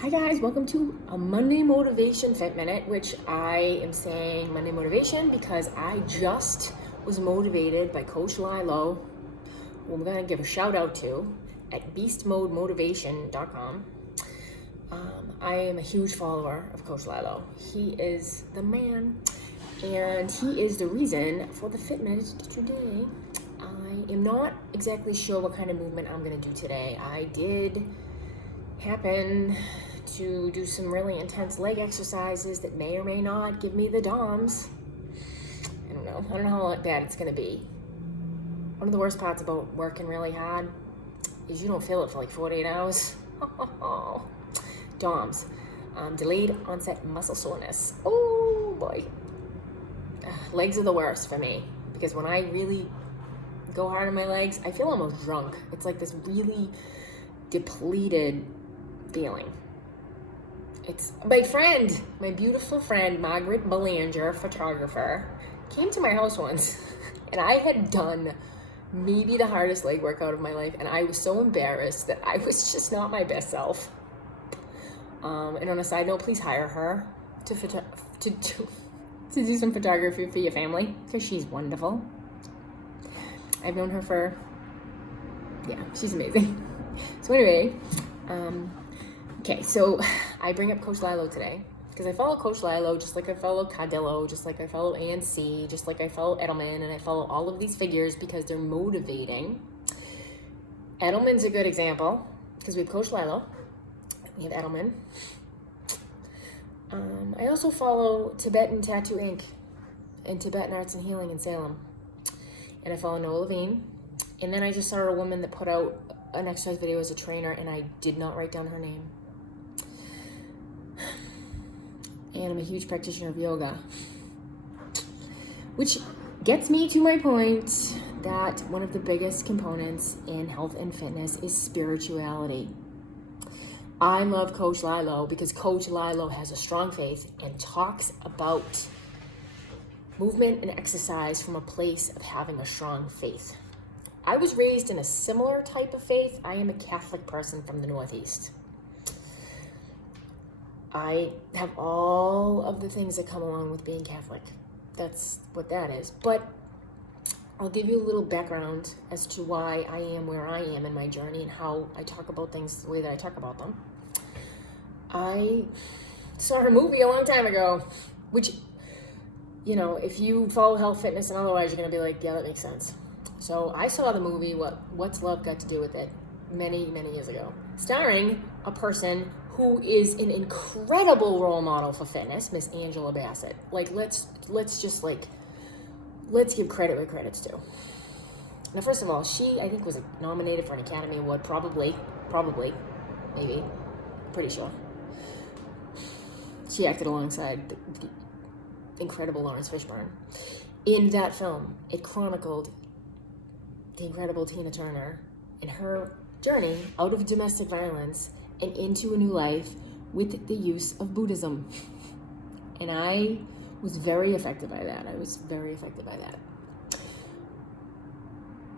Hi guys, welcome to a Monday Motivation Fit Minute, which I am saying Monday Motivation because I just was motivated by Coach Lilo, who I'm going to give a shout out to at beastmodemotivation.com. I am a huge follower of Coach Lilo. He is the man, and he is the reason for the Fit Minute today. I am not exactly sure what kind of movement I'm going to do today. I did happen to do some really intense leg exercises that may or may not give me the DOMs. I don't know how bad it's going to be. One of the worst parts about working really hard is you don't feel it for like 48 hours. DOMs, delayed onset muscle soreness. Oh boy. Legs are the worst for me because when I really go hard on my legs, I feel almost drunk. It's like this really depleted feeling. It's my beautiful friend, Margaret Belanger, photographer, came to my house once and I had done maybe the hardest leg workout of my life, and I was so embarrassed that I was just not my best self. And on a side note, please hire her to do some photography for your family because she's wonderful. I've known her she's amazing. So anyway, okay, so I bring up Coach Lilo today because I follow Coach Lilo just like I follow Cardillo, just like I follow ANC, just like I follow Edelman, and I follow all of these figures because they're motivating. Edelman's a good example because we have Coach Lilo, we have Edelman. I also follow Tibetan Tattoo Inc. and Tibetan Arts and Healing in Salem, and I follow Noah Levine. And then I just saw a woman that put out an exercise video as a trainer, and I did not write down her name. And I'm a huge practitioner of yoga, which gets me to my point that one of the biggest components in health and fitness is spirituality. I love Coach Lilo because Coach Lilo has a strong faith and talks about movement and exercise from a place of having a strong faith. I was raised in a similar type of faith. I am a Catholic person from the Northeast. I have all of the things that come along with being Catholic. That's what that is. But I'll give you a little background as to why I am where I am in my journey and how I talk about things the way that I talk about them. I saw her movie a long time ago, which, if you follow health, fitness, and otherwise, you're going to be like, yeah, that makes sense. So I saw the movie, What's Love Got to Do with It, many, many years ago, starring a person who is an incredible role model for fitness, Miss Angela Bassett. Like, let's give credit where credit's due. Now, first of all, she, I think, was nominated for an Academy Award, probably, maybe, pretty sure. She acted alongside the incredible Lawrence Fishburne. In that film, it chronicled the incredible Tina Turner and her journey out of domestic violence and into a new life with the use of Buddhism. And I was very affected by that.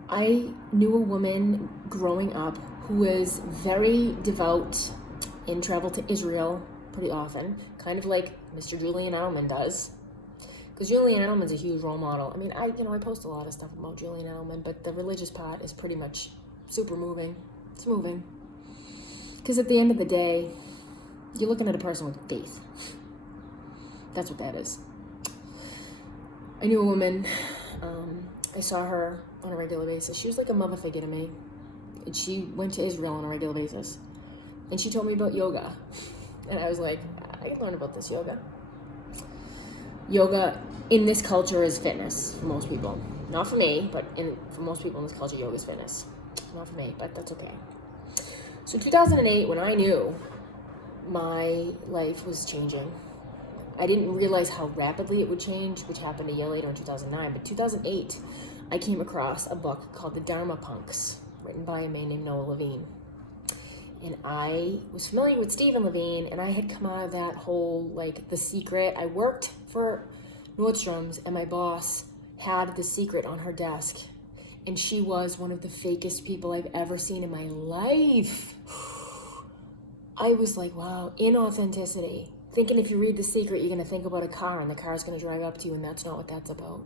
I knew a woman growing up who was very devout and traveled to Israel pretty often, kind of like Mr. Julian Edelman does. Because Julian Edelman's a huge role model. I mean, I post a lot of stuff about Julian Edelman, but the religious part is pretty much super moving. It's moving. Because at the end of the day, you're looking at a person with faith. That's what that is. I knew a woman. I saw her on a regular basis. She was like a mother figure to me. And she went to Israel on a regular basis. And she told me about yoga. And I was like, I can learn about this yoga. Yoga in this culture is fitness for most people. Not for me, but for most people in this culture, yoga is fitness. Not for me, but that's okay. So 2008, when I knew my life was changing, I didn't realize how rapidly it would change, which happened a year later in 2009. But 2008, I came across a book called The Dharma Punks, written by a man named Noah Levine. And I was familiar with Stephen Levine, and I had come out of that whole, The Secret. I worked for Nordstrom's, and my boss had The Secret on her desk. And she was one of the fakest people I've ever seen in my life. I was like, wow, inauthenticity. Thinking if you read The Secret, you're going to think about a car and the car's going to drive up to you, and that's not what that's about.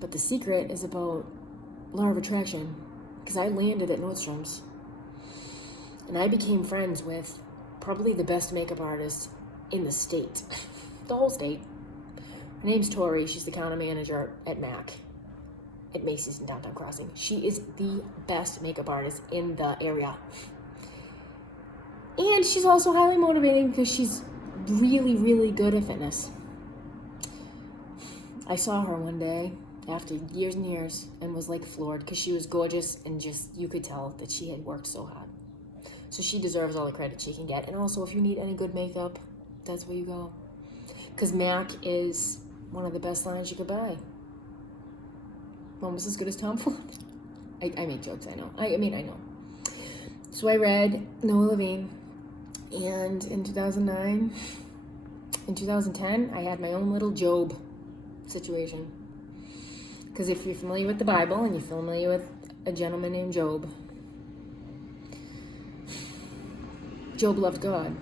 But The Secret is about law of attraction, because I landed at Nordstrom's. And I became friends with probably the best makeup artist in the state, the whole state. Her name's Tori. She's the counter manager at MAC, at Macy's in Downtown Crossing. She is the best makeup artist in the area. And she's also highly motivating because she's really, really good at fitness. I saw her one day after years and years and was like floored because she was gorgeous and just, you could tell that she had worked so hard. So she deserves all the credit she can get. And also, if you need any good makeup, that's where you go. Because MAC is one of the best lines you could buy. Almost as good as Tom Ford. I make jokes, I know. I know. So I read Noah Levine. And in 2009, in 2010, I had my own little Job situation. Because if you're familiar with the Bible and you're familiar with a gentleman named Job, Job loved God.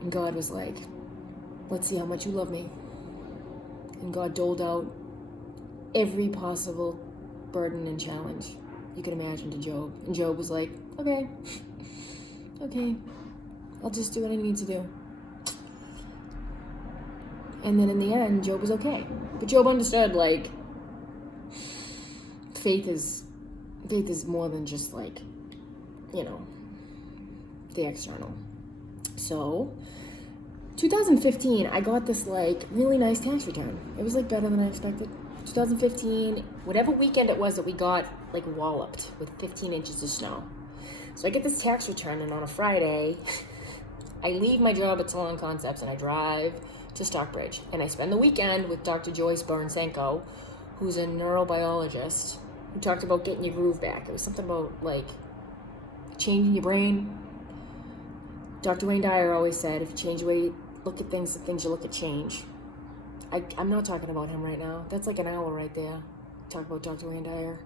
And God was like, let's see how much you love me. And God doled out every possible burden and challenge you could imagine to Job. And Job was like, okay, I'll just do what I need to do. And then in the end, Job was okay. But Job understood, like, faith is more than just, like, the external. So 2015, I got this, like, really nice tax return. It was, like, better than I expected. 2015, whatever weekend it was that we got, like, walloped with 15 inches of snow. So I get this tax return, and on a Friday, I leave my job at Salon Concepts and I drive to Stockbridge. And I spend the weekend with Dr. Joyce Baransenko, who's a neurobiologist, who talked about getting your groove back. It was something about, like, changing your brain. Dr. Wayne Dyer always said, if you change the way you look at things, the things you look at change. I'm not talking about him right now. That's like an hour right there. Talk about Dr. Wayne Dyer.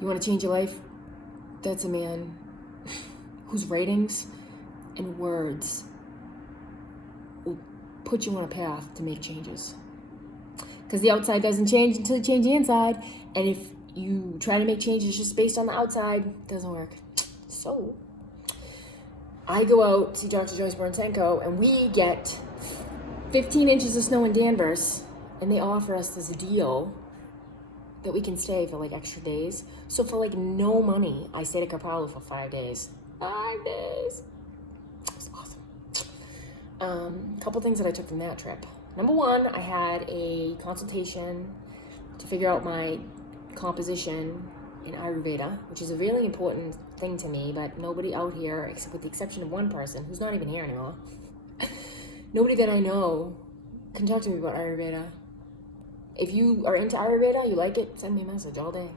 You want to change your life? That's a man whose writings and words will put you on a path to make changes. Because the outside doesn't change until you change the inside. And if you try to make changes just based on the outside, it doesn't work. So I go out to Dr. Joyce Baransenko, and we get 15 inches of snow in Danvers, and they offer us this deal that we can stay for, like, extra days. So for, like, no money, I stayed at Capalo for 5 days. 5 days. It was awesome. A couple things that I took from that trip. Number one, I had a consultation to figure out my composition in Ayurveda, which is a really important thing to me, but nobody out here, except with the exception of one person who's not even here anymore, nobody that I know can talk to me about Ayurveda. If you are into Ayurveda, you like it, send me a message all day.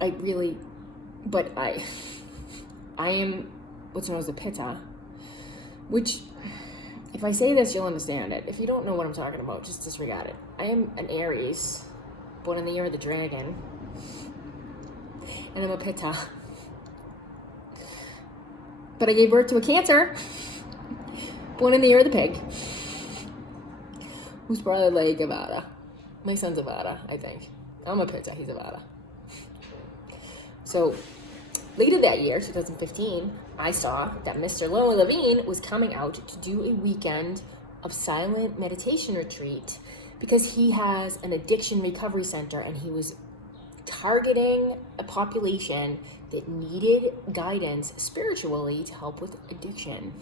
I am what's known as a Pitta, which, if I say this, you'll understand it. If you don't know what I'm talking about, just disregard it. I am an Aries, born in the year of the dragon, and I'm a Pitta. But I gave birth to a Cancer, born in the year of the pig, who's probably like a Vata. My son's a Vata, I think. I'm a Pitta, he's a Vata. So later that year, 2015, I saw that Mr. Noah Levine was coming out to do a weekend of silent meditation retreat because he has an addiction recovery center, and he was targeting a population that needed guidance spiritually to help with addiction.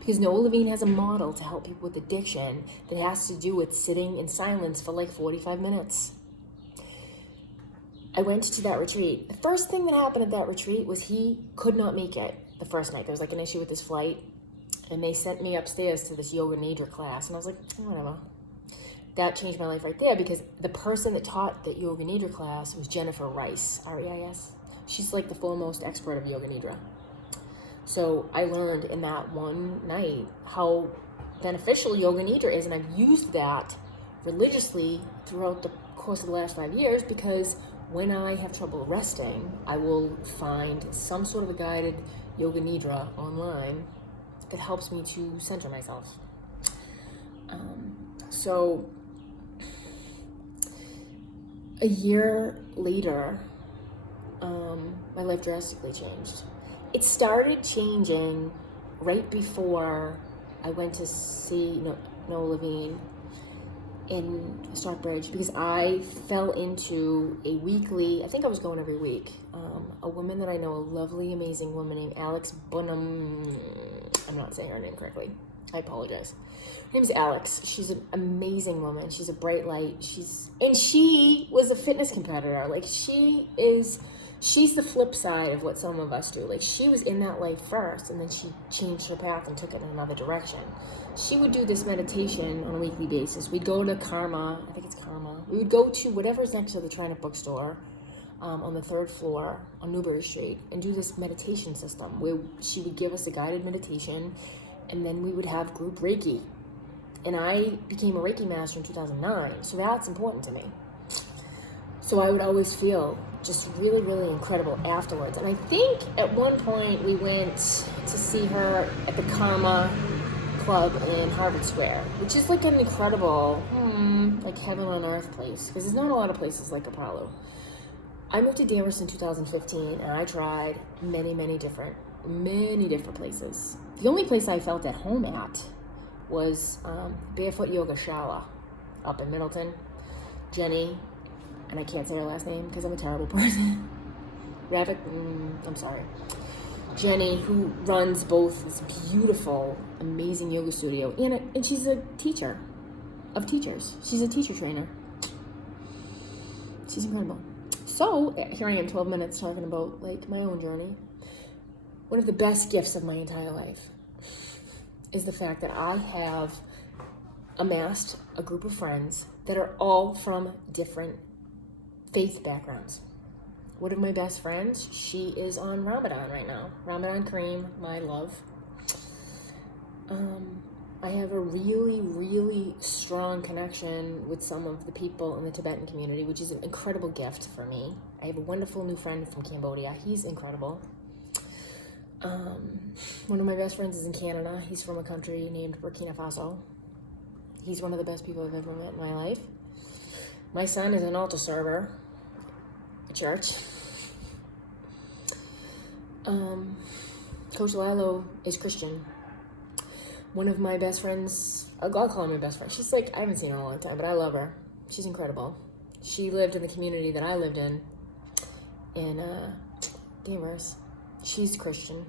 Because Noah Levine has a model to help people with addiction that has to do with sitting in silence for like 45 minutes. I went to that retreat. The first thing that happened at that retreat was he could not make it the first night. There was like an issue with his flight, and they sent me upstairs to this yoga nidra class, and I was like, whatever. That changed my life right there, because the person that taught that yoga nidra class was Jennifer Rice, R-E-I-S. She's like the foremost expert of yoga nidra. So I learned in that one night how beneficial yoga nidra is, and I've used that religiously throughout the course of the last 5 years, because when I have trouble resting, I will find some sort of a guided yoga nidra online that helps me to center myself. So a year later, my life drastically changed. It started changing right before I went to see Noah Levine in Stockbridge, because I fell into a weekly, I think I was going every week, a woman that I know, a lovely, amazing woman named Alex Bunham. I'm not saying her name correctly. I apologize. Her name's Alex. She's an amazing woman. She's a bright light. She was a fitness competitor. Like, she's the flip side of what some of us do. Like, she was in that life first, and then she changed her path and took it in another direction. She would do this meditation on a weekly basis. We'd go to Karma. I think it's Karma. We would go to whatever's next to the Trinet bookstore on the 3rd floor on Newbury Street and do this meditation system where she would give us a guided meditation, and then we would have group Reiki. And I became a Reiki master in 2009, so that's important to me. So I would always feel just really, really incredible afterwards. And I think at one point we went to see her at the Karma Club in Harvard Square, which is like an incredible, like heaven on earth place, because there's not a lot of places like Apollo. I moved to Danvers in 2015, and I tried many different places. The only place I felt at home at was Barefoot Yoga Shala up in Middleton. Jenny, and I can't say her last name because I'm a terrible person. Jenny, who runs both this beautiful, amazing yoga studio, and she's a teacher of teachers. She's a teacher trainer. She's incredible. So here I am, 12 minutes talking about like my own journey. One of the best gifts of my entire life is the fact that I have amassed a group of friends that are all from different faith backgrounds. One of my best friends, she is on Ramadan right now. Ramadan Kareem, my love. I have a really, really strong connection with some of the people in the Tibetan community, which is an incredible gift for me. I have a wonderful new friend from Cambodia. He's incredible. One of my best friends is in Canada. He's from a country named Burkina Faso. He's one of the best people I've ever met in my life. My son is an altar server at church. Coach Lilo is Christian. One of my best friends, I'll call her my best friend. She's like, I haven't seen her in a long time, but I love her. She's incredible. She lived in the community that I lived in Danvers. She's Christian.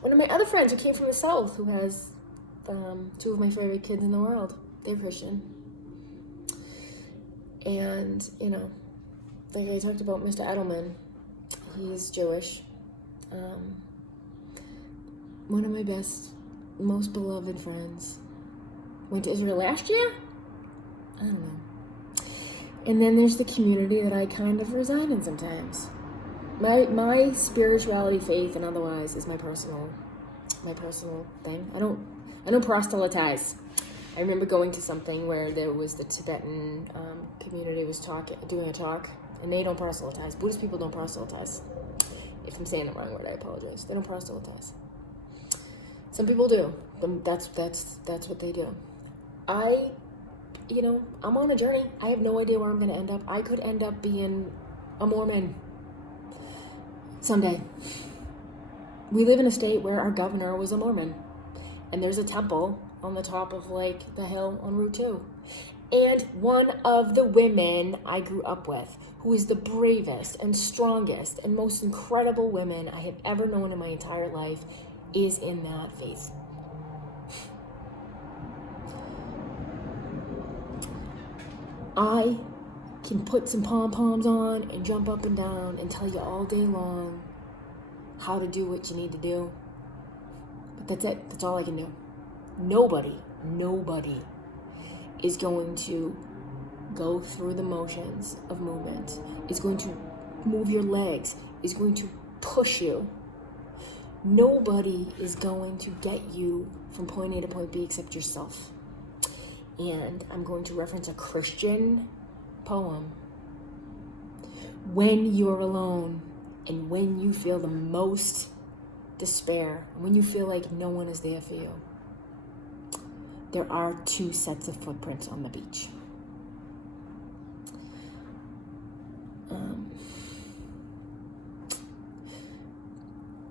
One of my other friends who came from the South, who has 2 of my favorite kids in the world, they're Christian. And, like I talked about Mr. Edelman, he's Jewish. One of my best, most beloved friends went to Israel last year? I don't know. And then there's the community that I kind of reside in sometimes. My spirituality, faith, and otherwise is my personal thing. I don't proselytize. I remember going to something where there was the Tibetan community was doing a talk, and they don't proselytize. Buddhist people don't proselytize. If I'm saying the wrong word, I apologize. They don't proselytize. Some people do. That's what they do. I'm on a journey. I have no idea where I'm going to end up. I could end up being a Mormon someday. We live in a state where our governor was a Mormon, and there's a temple on the top of like the hill on Route 2. And one of the women I grew up with, who is the bravest and strongest and most incredible women I have ever known in my entire life, is in that faith. I can put some pom-poms on and jump up and down and tell you all day long how to do what you need to do. But that's it. That's all I can do. Nobody is going to go through the motions of movement, is going to move your legs, is going to push you. Nobody is going to get you from point A to point B except yourself. And I'm going to reference a Christian poem When you're alone and when you feel the most despair, when you feel like no one is there for you, there are 2 sets of footprints on the beach.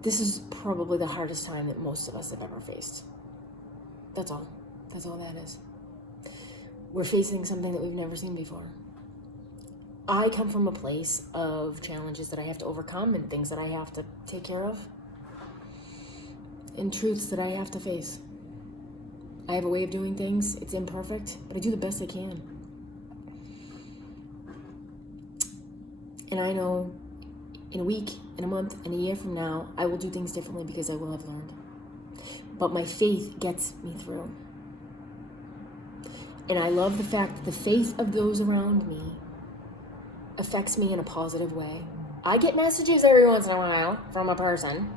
This is probably the hardest time that most of us have ever faced. That's all. That's all that is. We're facing something that we've never seen before. I come from a place of challenges that I have to overcome and things that I have to take care of and truths that I have to face. I have a way of doing things. It's imperfect, but I do the best I can. And I know in a week, in a month, and a year from now, I will do things differently because I will have learned. But my faith gets me through. And I love the fact that the faith of those around me affects me in a positive way. I get messages every once in a while from a person.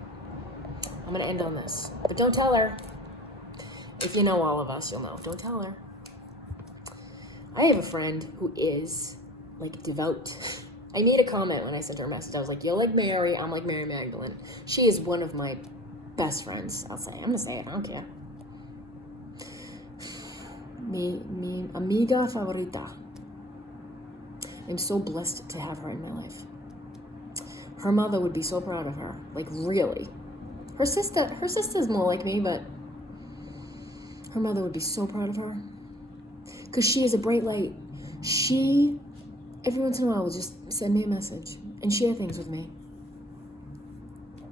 I'm going to end on this, but don't tell her. If you know all of us, you'll know. Don't tell her. I have a friend who is like devout. I made a comment when I sent her a message. I was like, you're like Mary, I'm like Mary Magdalene. She is one of my best friends. I'm going to say it, I don't care. Mi amiga favorita. I'm so blessed to have her in my life. Her mother would be so proud of her. Like, really. Her sister's more like me, but her mother would be so proud of her. Because she is a bright light. She, every once in a while, will just send me a message and share things with me.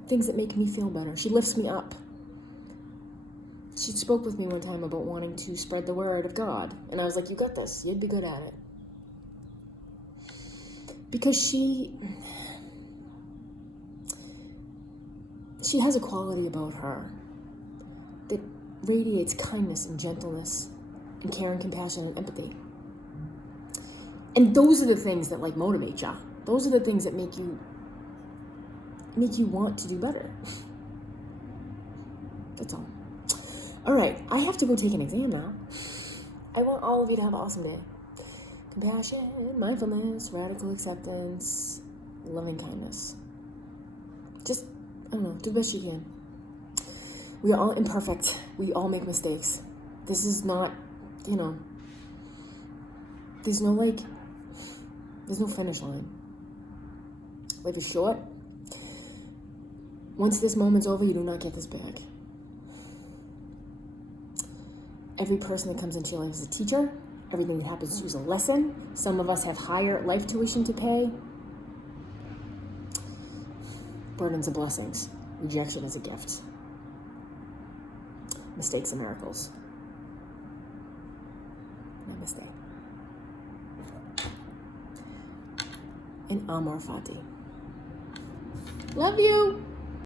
Things that make me feel better. She lifts me up. She spoke with me one time about wanting to spread the word of God. And I was like, you got this. You'd be good at it. Because she has a quality about her that radiates kindness and gentleness and care and compassion and empathy. And those are the things that like motivate ya. Those are the things that make you want to do better. That's all. All right, I have to go take an exam now. I want all of you to have an awesome day. Compassion, mindfulness, radical acceptance, loving kindness. Just, I don't know, do the best you can. We are all imperfect. We all make mistakes. This is not, there's no finish line. Life is short. Once this moment's over, you do not get this back. Every person that comes into your life is a teacher. Everything that happens to you is a lesson. Some of us have higher life tuition to pay. Burdens are blessings. Rejection is a gift. Mistakes are miracles. Namaste. And Amor Fati. Love you.